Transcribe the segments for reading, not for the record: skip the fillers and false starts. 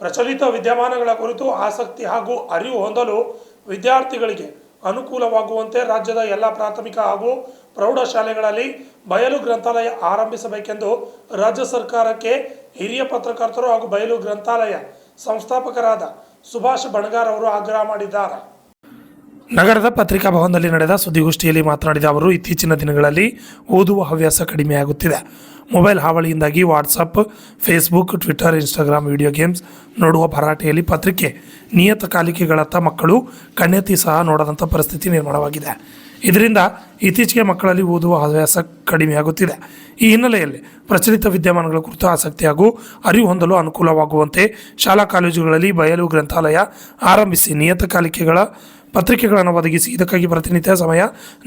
ಪ್ರಚಲಿತ ವಿದ್ಯಮಾನಗಳ ಕುರಿತು ಆಸಕ್ತಿ ಹಾಗೂ ಅರಿವು ಹೊಂದಲು ವಿದ್ಯಾರ್ಥಿಗಳಿಗೆ ಅನುಕೂಲವಾಗುವಂತೆ ರಾಜ್ಯದ ಎಲ್ಲ ಪ್ರಾಥಮಿಕ ಹಾಗೂ ಪ್ರೌಢಶಾಲೆಗಳಲ್ಲಿ ಬಯಲು ಗ್ರಂಥಾಲಯ ಆರಂಭಿಸಬೇಕೆಂದು ರಾಜ್ಯ ಸರ್ಕಾರಕ್ಕೆ ಹಿರಿಯ ಪತ್ರಕರ್ತರು ಹಾಗೂ ಬಯಲು ಗ್ರಂಥಾಲಯ ಸಂಸ್ಥಾಪಕರಾದ ಸುಭಾಷ್ ಬಣಗಾರ್ ಅವರು ಆಗ್ರಹ ಮಾಡಿದ್ದಾರೆ. ನಗರದ ಪತ್ರಿಕಾ ಭವನದಲ್ಲಿ ನಡೆದ ಸುದ್ದಿಗೋಷ್ಠಿಯಲ್ಲಿ ಮಾತನಾಡಿದ ಅವರು, ಇತ್ತೀಚಿನ ದಿನಗಳಲ್ಲಿ ಓದುವ ಹವ್ಯಾಸ ಕಡಿಮೆಯಾಗುತ್ತಿದೆ. ಮೊಬೈಲ್ ಹಾವಳಿಯಿಂದಾಗಿ WhatsApp, Facebook, Twitter, Instagram, video games ನೋಡುವ ಭರಾಟೆಯಲ್ಲಿ ಪತ್ರಿಕೆ ನಿಯತಕಾಲಿಕೆಗಳತ್ತ ಮಕ್ಕಳು ಕಣ್ಣೆತ್ತಿ ಸಹ ನೋಡದಂಥ ಪರಿಸ್ಥಿತಿ ನಿರ್ಮಾಣವಾಗಿದೆ. ಇದರಿಂದ ಇತ್ತೀಚೆಗೆ ಮಕ್ಕಳಲ್ಲಿ ಓದುವ ಹವ್ಯಾಸ ಕಡಿಮೆಯಾಗುತ್ತಿದೆ. ಈ ಹಿನ್ನೆಲೆಯಲ್ಲಿ ಪ್ರಚಲಿತ ವಿದ್ಯಮಾನಗಳ ಕುರಿತು ಆಸಕ್ತಿ ಹಾಗೂ ಅರಿವು ಹೊಂದಲು ಅನುಕೂಲವಾಗುವಂತೆ ಶಾಲಾ ಕಾಲೇಜುಗಳಲ್ಲಿ ಬಯಲು ಗ್ರಂಥಾಲಯ ಆರಂಭಿಸಿ ನಿಯತಕಾಲಿಕೆಗಳ ಪತ್ರಿಕೆಗಳನ್ನು ಒದಗಿಸಿ ಇದಕ್ಕಾಗಿ ಪ್ರತಿನಿತ್ಯ ಸಮಯ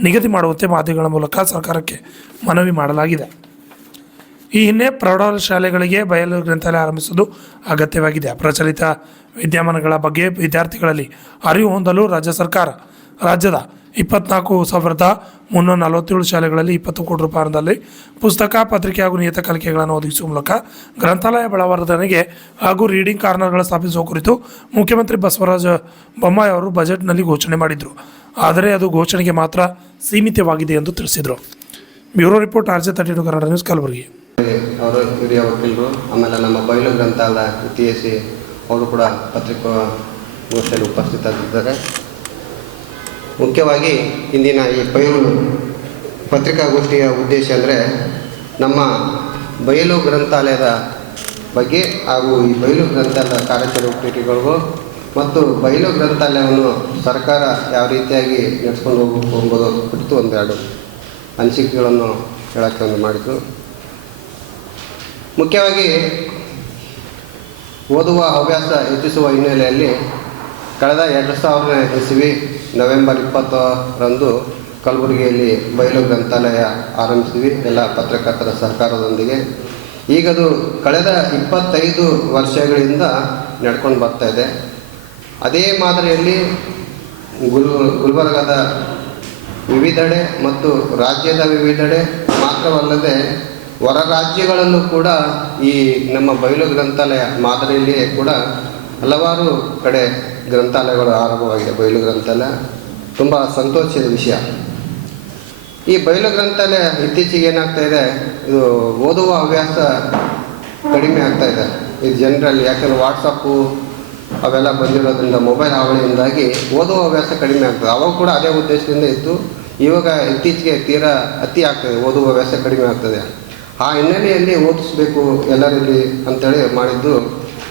ನಿಗದಿ ಮಾಡುವಂತೆ ಮಾಧ್ಯಮಗಳ ಮೂಲಕ ಸರ್ಕಾರಕ್ಕೆ ಮನವಿ ಮಾಡಲಾಗಿದೆ. ಈ ಹಿನ್ನೆ ಪ್ರೌಢಶಾಲೆಗಳಿಗೆ ಬಯಲು ಗ್ರಂಥಾಲಯ ಆರಂಭಿಸುವುದು ಅಗತ್ಯವಾಗಿದೆ. ಪ್ರಚಲಿತ ವಿದ್ಯಮಾನಗಳ ಬಗ್ಗೆ ವಿದ್ಯಾರ್ಥಿಗಳಲ್ಲಿ ಅರಿವು ಹೊಂದಲು ರಾಜ್ಯ ಸರ್ಕಾರ ರಾಜ್ಯದ 24,347 ಶಾಲೆಗಳಲ್ಲಿ 20 ಕೋಟಿ ರೂಪಾಯಿನಲ್ಲಿ ಪುಸ್ತಕ, ಪತ್ರಿಕೆ ಹಾಗೂ ನಿಯತಕಾಲಿಕೆಗಳನ್ನು ಒದಗಿಸುವ ಮೂಲಕ ಗ್ರಂಥಾಲಯ ಬಲವರ್ಧನೆಗೆ ಹಾಗೂ ರೀಡಿಂಗ್ ಕಾರ್ನರ್ಗಳು ಸ್ಥಾಪಿಸುವ ಕುರಿತು ಮುಖ್ಯಮಂತ್ರಿ ಬಸವರಾಜ ಬೊಮ್ಮಾಯಿ ಅವರು ಬಜೆಟ್ನಲ್ಲಿ ಘೋಷಣೆ ಮಾಡಿದರು. ಆದರೆ ಅದು ಘೋಷಣೆಗೆ ಮಾತ್ರ ಸೀಮಿತವಾಗಿದೆ ಎಂದು ತಿಳಿಸಿದರು. Bureau report, RJ32 Kannada news, Kalaburagi. ಅವರು ಹಿರಿಯ ವಕೀಲರು, ಆಮೇಲೆ ನಮ್ಮ ಬಯಲು ಗ್ರಂಥಾಲಯ TSC ಅವರು ಕೂಡ ಪತ್ರಿಕಾಗೋಷ್ಠಿಯಲ್ಲಿ ಉಪಸ್ಥಿತರಿದ್ದಾರೆ. ಮುಖ್ಯವಾಗಿ ಇಂದಿನ ಈ ಪತ್ರಿಕಾಗೋಷ್ಠಿಯ ಉದ್ದೇಶ ಅಂದರೆ ನಮ್ಮ ಬಯಲು ಗ್ರಂಥಾಲಯದ ಬಗ್ಗೆ ಹಾಗೂ ಈ ಬಯಲು ಗ್ರಂಥಾಲಯದ ಕಾರ್ಯಚಟುವಟಿಕೆಗಳಿಗೂ ಮತ್ತು ಬಯಲು ಗ್ರಂಥಾಲಯವನ್ನು ಸರ್ಕಾರ ಯಾವ ರೀತಿಯಾಗಿ ನಡೆಸ್ಕೊಂಡು ಹೋಗಬೇಕು ಎಂಬುದು ಕುರಿತು ಒಂದೆರಡು ಅನಿಸಿಕೆಗಳನ್ನು ಹೇಳೋಕ್ಕೆ ಮಾಡಿದ್ದು. ಮುಖ್ಯವಾಗಿ ಓದುವ ಹವ್ಯಾಸ ಹೆಚ್ಚಿಸುವ ಹಿನ್ನೆಲೆಯಲ್ಲಿ ಕಳೆದ 2000ನೇ ಇಸವಿ ನವೆಂಬರ್ 20ರಂದು ಕಲಬುರಗಿಯಲ್ಲಿ ಬಯಲು ಗ್ರಂಥಾಲಯ ಆರಂಭಿಸಿದ್ವಿ, ಎಲ್ಲ ಪತ್ರಕರ್ತರ ಸಹಕಾರದೊಂದಿಗೆ. ಈಗದು ಕಳೆದ 25 ವರ್ಷಗಳಿಂದ ನಡ್ಕೊಂಡು ಬರ್ತಾ ಇದೆ. ಅದೇ ಮಾದರಿಯಲ್ಲಿ ಗುಲ್ಬರ್ಗದ ವಿವಿಧೆಡೆ ಮತ್ತು ರಾಜ್ಯದ ವಿವಿಧೆಡೆ ಮಾತ್ರವಲ್ಲದೆ ಹೊರ ರಾಜ್ಯಗಳಲ್ಲೂ ಕೂಡ ಈ ನಮ್ಮ ಬಯಲು ಗ್ರಂಥಾಲಯ ಮಾದರಿಯಲ್ಲಿಯೇ ಕೂಡ ಹಲವಾರು ಕಡೆ ಗ್ರಂಥಾಲಯಗಳು ಆರಂಭವಾಗಿದೆ. ಬಯಲು ಗ್ರಂಥಾಲಯ ತುಂಬ ಸಂತೋಷದ ವಿಷಯ. ಈ ಬಯಲು ಗ್ರಂಥಾಲಯ ಇತ್ತೀಚೆಗೆ ಏನಾಗ್ತಾಯಿದೆ, ಇದು ಓದುವ ಹವ್ಯಾಸ ಕಡಿಮೆ ಆಗ್ತಾಯಿದೆ. ಇದು ಜನರಲ್ಲಿ, ಯಾಕಂದರೆ ವಾಟ್ಸಪ್ಪು ಅವೆಲ್ಲ ಬಂದಿರೋದ್ರಿಂದ, ಮೊಬೈಲ್ ಹಾವಳಿಯಿಂದಾಗಿ ಓದುವ ಹವ್ಯಾಸ ಕಡಿಮೆ ಆಗ್ತದೆ. ಅವಾಗ ಕೂಡ ಅದೇ ಉದ್ದೇಶದಿಂದ ಇತ್ತು. ಇವಾಗ ಇತ್ತೀಚೆಗೆ ತೀರಾ ಅತಿ ಆಗ್ತದೆ, ಓದುವ ಹವ್ಯಾಸ ಕಡಿಮೆ ಆಗ್ತದೆ. ಆ ಹಿನ್ನೆಲೆಯಲ್ಲಿ ಓದಿಸ್ಬೇಕು ಎಲ್ಲರಲ್ಲಿ ಅಂತೇಳಿ ಮಾಡಿದ್ದು.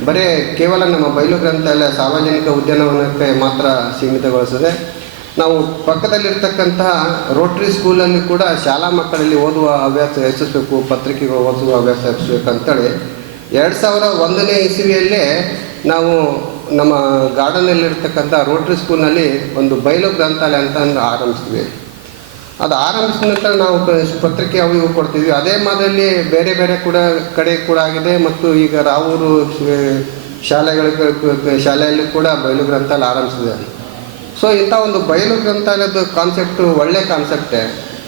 ಬರೀ ಕೇವಲ ನಮ್ಮ ಬಯಲು ಗ್ರಂಥಾಲಯ ಸಾರ್ವಜನಿಕ ಉದ್ಯಾನವನಕ್ಕೆ ಮಾತ್ರ ಸೀಮಿತಗೊಳಿಸದೆ, ನಾವು ಪಕ್ಕದಲ್ಲಿರ್ತಕ್ಕಂತಹ ರೋಟ್ರಿ ಸ್ಕೂಲಲ್ಲಿ ಕೂಡ ಶಾಲಾ ಮಕ್ಕಳಲ್ಲಿ ಓದುವ ಹವ್ಯಾಸ ಹೆಚ್ಚಿಸಬೇಕು, ಪತ್ರಿಕೆಗಳು ಓದುವ ಹವ್ಯಾಸ ಹೆಚ್ಚಿಸ್ಬೇಕು ಅಂತೇಳಿ 2001ನೇ ಇಸವಿಯಲ್ಲೇ ನಾವು ನಮ್ಮ ಗಾರ್ಡನಲ್ಲಿರ್ತಕ್ಕಂಥ ರೋಟ್ರಿ ಸ್ಕೂಲ್ನಲ್ಲಿ ಒಂದು ಬಯಲು ಗ್ರಂಥಾಲಯ ಅಂತ ಆರಂಭಿಸ್ತೀವಿ. ಅದು ಆರಂಭಿಸಿದ ನಂತರ ನಾವು ಪತ್ರಿಕೆ ಅವು ಇವು ಕೊಡ್ತೀವಿ. ಅದೇ ಮಾದರಿಯಲ್ಲಿ ಬೇರೆ ಬೇರೆ ಕಡೆ ಕೂಡ ಆಗಿದೆ. ಮತ್ತು ಈಗ ರಾವೂರು ಶಾಲೆಯಲ್ಲಿ ಕೂಡ ಬಯಲು ಗ್ರಂಥಾಲಯ ಆರಂಭಿಸಿದೆ. ಸೊ ಇಂಥ ಒಂದು ಬಯಲು ಗ್ರಂಥಾಲಯದ ಕಾನ್ಸೆಪ್ಟು ಒಳ್ಳೆಯ ಕಾನ್ಸೆಪ್ಟೇ.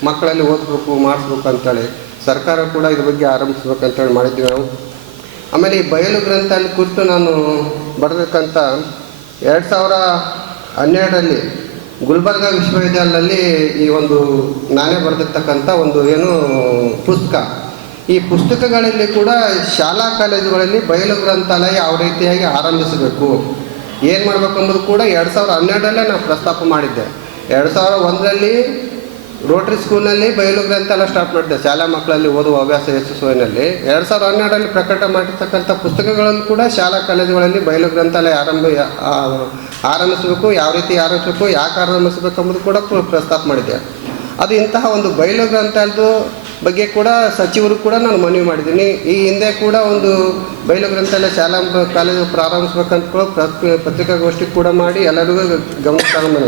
ಮಕ್ಕಳಲ್ಲಿ ಓದಬೇಕು, ಮಾಡಿಸ್ಬೇಕು ಅಂತೇಳಿ ಸರ್ಕಾರ ಕೂಡ ಇದ್ರ ಬಗ್ಗೆ ಆರಂಭಿಸ್ಬೇಕಂತೇಳಿ ಮಾಡಿದ್ವಿ ನಾವು. ಆಮೇಲೆ ಈ ಬಯಲು ಗ್ರಂಥಾಲಯ ಕುರಿತು ನಾನು ಬರೆದಕ್ಕಂಥ 2012ರಲ್ಲಿ ಗುಲ್ಬರ್ಗ ವಿಶ್ವವಿದ್ಯಾಲಯದಲ್ಲಿ ಈ ಒಂದು ನಾನೇ ಬರೆದಿರ್ತಕ್ಕಂಥ ಒಂದು ಪುಸ್ತಕ. ಈ ಪುಸ್ತಕಗಳಲ್ಲಿ ಕೂಡ ಶಾಲಾ ಕಾಲೇಜುಗಳಲ್ಲಿ ಬಯಲು ಗ್ರಂಥಾಲಯ ಯಾವ ರೀತಿಯಾಗಿ ಆರಂಭಿಸಬೇಕು, ಏನು ಮಾಡಬೇಕು ಅನ್ನೋದು ಕೂಡ 2012ರಲ್ಲೇ ನಾನು ಪ್ರಸ್ತಾಪ ಮಾಡಿದ್ದೆ. 2001ರಲ್ಲಿ ರೋಟ್ರಿ ಸ್ಕೂಲ್ನಲ್ಲಿ ಬಯಲು ಗ್ರಂಥಾಲಯ ಸ್ಟಾರ್ಟ್ ಮಾಡಿದ್ದೆ, ಶಾಲಾ ಮಕ್ಕಳಲ್ಲಿ ಓದುವ ಹವ್ಯಾಸ ಹೆಚ್ಚಿಸುವಲ್ಲಿ. 2012ರಲ್ಲಿ ಪ್ರಕಟ ಮಾಡಿರ್ತಕ್ಕಂಥ ಪುಸ್ತಕಗಳನ್ನು ಕೂಡ ಶಾಲಾ ಕಾಲೇಜುಗಳಲ್ಲಿ ಬಯಲು ಗ್ರಂಥಾಲಯ ಆರಂಭಿಸಬೇಕು, ಯಾವ ರೀತಿ ಆರಂಭಿಸಬೇಕು, ಯಾಕೆ ಆರಂಭಿಸಬೇಕು ಎಂಬುದು ಕೂಡ ಪ್ರಸ್ತಾಪ ಮಾಡಿದ್ದೆ. ಅದು ಇಂತಹ ಒಂದು ಬಯಲು ಗ್ರಂಥಾಲಯದ ಬಗ್ಗೆ ಕೂಡ ಸಚಿವರು ಕೂಡ ನಾನು ಮನವಿ ಮಾಡಿದ್ದೀನಿ. ಈ ಹಿಂದೆ ಕೂಡ ಒಂದು ಬಯಲು ಗ್ರಂಥಾಲಯ ಶಾಲಾ ಕಾಲೇಜು ಪ್ರಾರಂಭಿಸ್ಬೇಕಂತ ಪತ್ರಿಕಾಗೋಷ್ಠಿ ಕೂಡ ಮಾಡಿ ಎಲ್ಲರಿಗೂ ಗಮನ ತಗೊಂಡು.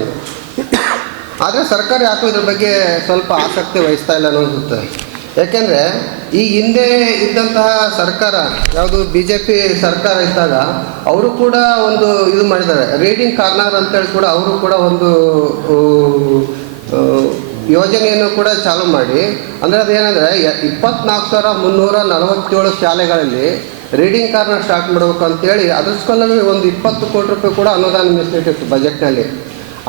ಆದರೆ ಸರ್ಕಾರ ಯಾಕೋ ಇದ್ರ ಬಗ್ಗೆ ಸ್ವಲ್ಪ ಆಸಕ್ತಿ ವಹಿಸ್ತಾ ಇಲ್ಲ ಅನ್ನೋದು. ಯಾಕೆಂದರೆ ಈ ಹಿಂದೆ ಇದ್ದಂತಹ ಸರ್ಕಾರ, ಯಾವುದು BJP ಸರ್ಕಾರ ಇದ್ದಾಗ ಅವರು ಕೂಡ ಒಂದು ಇದು ಮಾಡಿದ್ದಾರೆ, ರೀಡಿಂಗ್ ಕಾರ್ನರ್ ಅಂತೇಳಿ ಕೂಡ ಅವರು ಕೂಡ ಒಂದು ಯೋಜನೆಯನ್ನು ಕೂಡ ಚಾಲೂ ಮಾಡಿ. ಅಂದರೆ ಅದೇನೆಂದರೆ 24,347 ಶಾಲೆಗಳಲ್ಲಿ ರೀಡಿಂಗ್ ಕಾರ್ನರ್ ಸ್ಟಾರ್ಟ್ ಮಾಡಬೇಕು ಅಂತೇಳಿ ಅದ್ರ ಸಲುವಾಗಿ ಒಂದು 20 ಕೋಟಿ ರೂಪಾಯಿ ಕೂಡ ಅನುದಾನ ಮೀಸಲಿಟ್ಟಿತ್ತು ಬಜೆಟ್ನಲ್ಲಿ.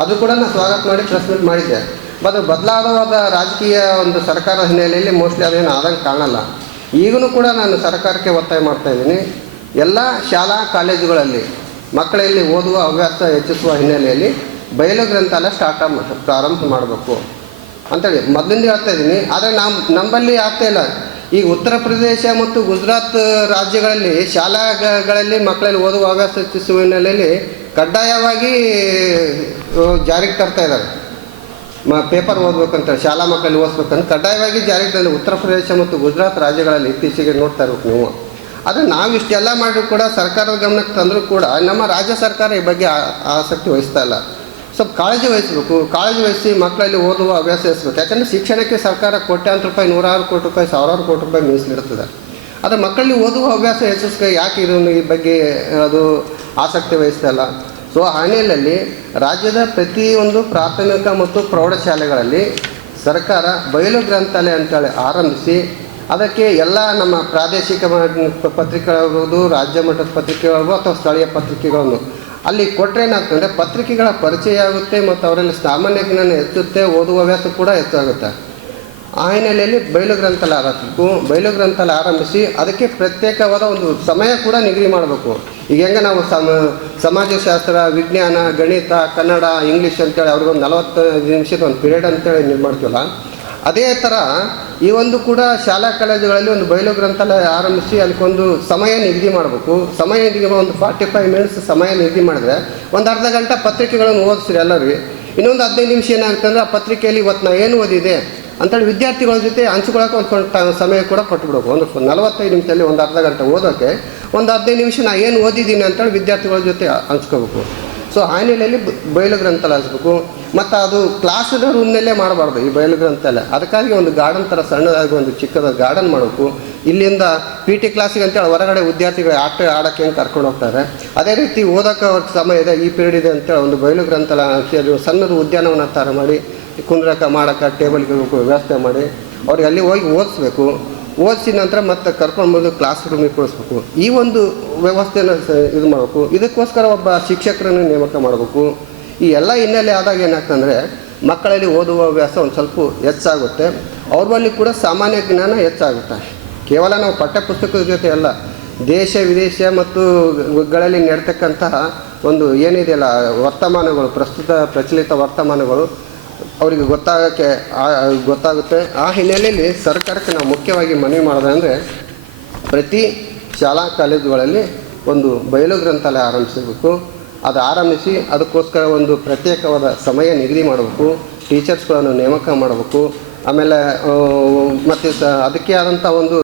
ಅದು ಕೂಡ ನಾನು ಸ್ವಾಗತ ಮಾಡಿ ಪ್ರೆಸ್ ಮೀಟ್ ಮಾಡಿದ್ದೆ. ಬಟ್ ಬದಲಾದ ರಾಜಕೀಯ ಒಂದು ಸರ್ಕಾರದ ಹಿನ್ನೆಲೆಯಲ್ಲಿ ಮೋಸ್ಟ್ಲಿ ಅದೇನು ಆದಂಗೆ ಕಾಣಲ್ಲ. ಈಗಲೂ ಕೂಡ ನಾನು ಸರ್ಕಾರಕ್ಕೆ ಒತ್ತಾಯ ಮಾಡ್ತಾಯಿದ್ದೀನಿ, ಎಲ್ಲ ಶಾಲಾ ಕಾಲೇಜುಗಳಲ್ಲಿ ಮಕ್ಕಳಲ್ಲಿ ಓದುವ ಹವ್ಯಾಸ ಹೆಚ್ಚಿಸುವ ಹಿನ್ನೆಲೆಯಲ್ಲಿ ಬಯಲು ಗ್ರಂಥಾಲಯ ಪ್ರಾರಂಭ ಮಾಡಬೇಕು ಅಂತೇಳಿ ಮೊದಲಿಂದ ಹೇಳ್ತಾ ಇದ್ದೀನಿ. ಆದರೆ ನಮ್ಮಲ್ಲಿ ಆಗ್ತಾಯಿಲ್ಲ. ಈಗ ಉತ್ತರ ಪ್ರದೇಶ ಮತ್ತು ಗುಜರಾತ್ ರಾಜ್ಯಗಳಲ್ಲಿ ಶಾಲಾಗಳಲ್ಲಿ ಮಕ್ಕಳಲ್ಲಿ ಓದುವ ಹವ್ಯಾಸ ಹೆಚ್ಚಿಸುವ ಹಿನ್ನೆಲೆಯಲ್ಲಿ ಕಡ್ಡಾಯವಾಗಿ ಜಾರಿಗೆ ತರ್ತಾ ಇದ್ದಾರೆ. ಪೇಪರ್ ಓದಬೇಕಂತೇಳಿ ಶಾಲಾ ಮಕ್ಕಳಲ್ಲಿ ಓದಿಸ್ಬೇಕಂತ ಕಡ್ಡಾಯವಾಗಿ ಜಾರಿಗೆ ತಂದರೆ ಉತ್ತರ ಪ್ರದೇಶ ಮತ್ತು ಗುಜರಾತ್ ರಾಜ್ಯಗಳಲ್ಲಿ ಇತ್ತೀಚೆಗೆ ನೋಡ್ತಾ ಇರ್ಬೇಕು ನೀವು. ಆದರೆ ನಾವು ಇಷ್ಟೆಲ್ಲ ಮಾಡಿದ್ರು ಕೂಡ ಸರ್ಕಾರದ ಗಮನಕ್ಕೆ ತಂದರೂ ಕೂಡ ನಮ್ಮ ರಾಜ್ಯ ಸರ್ಕಾರ ಈ ಬಗ್ಗೆ ಆಸಕ್ತಿ ವಹಿಸ್ತಾ ಇಲ್ಲ. ಸ್ವಲ್ಪ ಕಾಳಜಿ ವಹಿಸಬೇಕು. ಕಾಳಜಿ ವಹಿಸಿ ಮಕ್ಕಳಲ್ಲಿ ಓದುವ ಹವ್ಯಾಸ ಹೆಚ್ಚಿಸ್ಬೇಕು. ಯಾಕಂದರೆ ಶಿಕ್ಷಣಕ್ಕೆ ಸರ್ಕಾರ ಕೋಟ್ಯಾಂತರ ರೂಪಾಯಿ, 100 ಕೋಟಿ ರೂಪಾಯಿ, 1000 ಕೋಟಿ ರೂಪಾಯಿ ಮೀಸಲಿಡ್ತದೆ. ಆದರೆ ಮಕ್ಕಳಲ್ಲಿ ಓದುವ ಹವ್ಯಾಸ ಹೆಚ್ಚಿಸ್ಕೆ ಯಾಕೆ ಇದನ್ನು ಈ ಬಗ್ಗೆ ಅದು ಆಸಕ್ತಿ ವಹಿಸ್ತಾ ಇಲ್ಲ. ಸೊ ಆ ಹಿನ್ನೆಲೆಯಲ್ಲಿ ರಾಜ್ಯದ ಪ್ರತಿಯೊಂದು ಪ್ರಾಥಮಿಕ ಮತ್ತು ಪ್ರೌಢಶಾಲೆಗಳಲ್ಲಿ ಸರ್ಕಾರ ಬಯಲು ಗ್ರಂಥಾಲಯ ಅಂತೇಳಿ ಆರಂಭಿಸಿ ಅದಕ್ಕೆ ಎಲ್ಲ ನಮ್ಮ ಪ್ರಾದೇಶಿಕ ಪತ್ರಿಕೆಗಳಿರ್ಬೋದು, ರಾಜ್ಯ ಮಟ್ಟದ ಪತ್ರಿಕೆಗಳು ಅಥವಾ ಸ್ಥಳೀಯ ಪತ್ರಿಕೆಗಳನ್ನು ಅಲ್ಲಿ ಕೊಟ್ಟರೆ ಏನಾಗ್ತಂದರೆ ಪತ್ರಿಕೆಗಳ ಪರಿಚಯ ಆಗುತ್ತೆ ಮತ್ತು ಅವರಲ್ಲಿ ಸಾಮಾನ್ಯ ಜ್ಞಾನ ಹೆಚ್ಚುತ್ತೆ, ಓದುವ ಹವ್ಯಾಸ ಕೂಡ ಹೆಚ್ಚಾಗುತ್ತೆ. ಆ ಹಿನ್ನೆಲೆಯಲ್ಲಿ ಬಯಲು ಗ್ರಂಥಾಲಯ ಆರಂಭಿಸಬೇಕು. ಬಯಲು ಗ್ರಂಥಾಲಯ ಆರಂಭಿಸಿ ಅದಕ್ಕೆ ಪ್ರತ್ಯೇಕವಾದ ಒಂದು ಸಮಯ ಕೂಡ ನಿಗದಿ ಮಾಡಬೇಕು. ಈಗ ಹೆಂಗೆ ನಾವು ಸಮಾಜಶಾಸ್ತ್ರ, ವಿಜ್ಞಾನ, ಗಣಿತ, ಕನ್ನಡ, ಇಂಗ್ಲೀಷ್ ಅಂತೇಳಿ ಅವ್ರಿಗೊಂದು 45 ನಿಮಿಷದ ಒಂದು ಪೀರಿಯಡ್ ಅಂತೇಳಿ ನೀವು ಮಾಡ್ತೀವಲ್ಲ, ಅದೇ ಥರ ಈ ಒಂದು ಕೂಡ ಶಾಲಾ ಕಾಲೇಜುಗಳಲ್ಲಿ ಒಂದು ಬಯಲು ಗ್ರಂಥಾಲಯ ಆರಂಭಿಸಿ ಅದಕ್ಕೊಂದು ಸಮಯ ನಿಗದಿ ಮಾಡಬೇಕು. ಸಮಯ ನಿಗದಿ ಒಂದು 45 ಮಿನಿಟ್ಸ್ ಸಮಯ ನಿಗದಿ ಮಾಡಿದ್ರೆ ಒಂದು ಅರ್ಧ ಗಂಟೆ ಪತ್ರಿಕೆಗಳನ್ನು ಓದಿಸ್ರಿ ಎಲ್ಲರಿಗೆ. ಇನ್ನೊಂದು 15 ನಿಮಿಷ ಏನಾಗ್ತಂದ್ರೆ ಆ ಪತ್ರಿಕೆಯಲ್ಲಿ ಇವತ್ತು ನಾ ಏನು ಓದಿದೆ ಅಂತೇಳಿ ವಿದ್ಯಾರ್ಥಿಗಳ ಜೊತೆ ಹಂಚ್ಕೊಳ್ಳೋಕೆ ಒಂದು ಸಮಯ ಕೂಡ ಕೊಟ್ಬಿಡ್ಬೇಕು. ಒಂದು 45 ನಿಮಿಷದಲ್ಲಿ ಒಂದು ಅರ್ಧ ಗಂಟೆ ಓದೋಕ್ಕೆ ಒಂದು 15 ನಿಮಿಷ ನಾ ಏನು ಓದಿದ್ದೀನಿ ಅಂತೇಳಿ ವಿದ್ಯಾರ್ಥಿಗಳ ಜೊತೆ ಹಂಚ್ಕೋಬೇಕು. ಸೊ ಆ ಹಿನ್ನೆಲೆಯಲ್ಲಿ ಬಯಲು ಗ್ರಂಥಾಲಯ ಹಚ್ಚಬೇಕು. ಮತ್ತು ಅದು ಕ್ಲಾಸಿನ ರೂಮ್ನಲ್ಲೇ ಮಾಡಬಾರ್ದು ಈ ಬಯಲು ಗ್ರಂಥಾಲಯ. ಅದಕ್ಕಾಗಿ ಒಂದು ಗಾರ್ಡನ್ ಥರ ಸಣ್ಣದಾಗಿ ಒಂದು ಚಿಕ್ಕದ ಗಾರ್ಡನ್ ಮಾಡಬೇಕು. ಇಲ್ಲಿಂದ PT ಕ್ಲಾಸಿಗೆ ಅಂತೇಳಿ ಹೊರಗಡೆ ವಿದ್ಯಾರ್ಥಿಗಳು ಆಡೋಕ್ಕೆ ಹೆಂಗೆ ಕರ್ಕೊಂಡು ಹೋಗ್ತಾರೆ, ಅದೇ ರೀತಿ ಓದೋಕ್ಕೆ ಅವ್ರಿಗೆ ಸಮಯ ಇದೆ, ಈ ಪೀರಿಯಡ್ ಇದೆ ಅಂತೇಳಿ ಒಂದು ಬಯಲು ಗ್ರಂಥಾಲಯ ಅದು ಸಣ್ಣದು ಉದ್ಯಾನವನ ಥರ ಮಾಡಿ ಕುಂದ್ರಕ್ಕೆ ಮಾಡೋಕ್ಕೆ ಟೇಬಲ್ಗೆ ವ್ಯವಸ್ಥೆ ಮಾಡಿ ಅವ್ರಿಗೆ ಅಲ್ಲಿ ಹೋಗಿ ಓದಿಸ್ಬೇಕು. ಓದಿಸಿದ ನಂತರ ಮತ್ತೆ ಕರ್ಕೊಂಡು ಬಂದು ಕ್ಲಾಸ್ ರೂಮಿಗೆ ಕಳಿಸ್ಬೇಕು. ಈ ಒಂದು ವ್ಯವಸ್ಥೆನ ಇದು ಮಾಡಬೇಕು. ಇದಕ್ಕೋಸ್ಕರ ಒಬ್ಬ ಶಿಕ್ಷಕರನ್ನು ನೇಮಕ ಮಾಡಬೇಕು. ಈ ಎಲ್ಲ ಹಿನ್ನೆಲೆ ಆದಾಗ ಏನಾಗ್ತಂದರೆ ಮಕ್ಕಳಲ್ಲಿ ಓದುವ ಹವ್ಯಾಸ ಒಂದು ಸ್ವಲ್ಪ ಹೆಚ್ಚಾಗುತ್ತೆ. ಅವ್ರ ಬಳಿ ಕೂಡ ಸಾಮಾನ್ಯ ಜ್ಞಾನ ಹೆಚ್ಚಾಗುತ್ತೆ. ಕೇವಲ ನಾವು ಪಠ್ಯಪುಸ್ತಕದ ಜೊತೆ ಅಲ್ಲ, ದೇಶ ವಿದೇಶ ಮತ್ತು ಗಳಲ್ಲಿ ನಡ್ತಕ್ಕಂತಹ ಒಂದು ಏನಿದೆಯಲ್ಲ ವರ್ತಮಾನಗಳು, ಪ್ರಸ್ತುತ ಪ್ರಚಲಿತ ವರ್ತಮಾನಗಳು ಅವರಿಗೆ ಗೊತ್ತಾಗುತ್ತೆ. ಆ ಹಿನ್ನೆಲೆಯಲ್ಲಿ ಸರ್ಕಾರಕ್ಕೆ ನಾವು ಮುಖ್ಯವಾಗಿ ಮನವಿ ಮಾಡೋದಂದರೆ ಪ್ರತಿ ಶಾಲಾ ಕಾಲೇಜುಗಳಲ್ಲಿ ಒಂದು ಬಯಲು ಗ್ರಂಥಾಲಯ ಆರಂಭಿಸಬೇಕು. ಅದು ಆರಂಭಿಸಿ ಅದಕ್ಕೋಸ್ಕರ ಒಂದು ಪ್ರತ್ಯೇಕವಾದ ಸಮಯ ನಿಗದಿ ಮಾಡಬೇಕು. ಟೀಚರ್ಸ್ಗಳನ್ನು ನೇಮಕ ಮಾಡಬೇಕು. ಆಮೇಲೆ ಮತ್ತು ಅದಕ್ಕೆ ಆದಂಥ ಒಂದು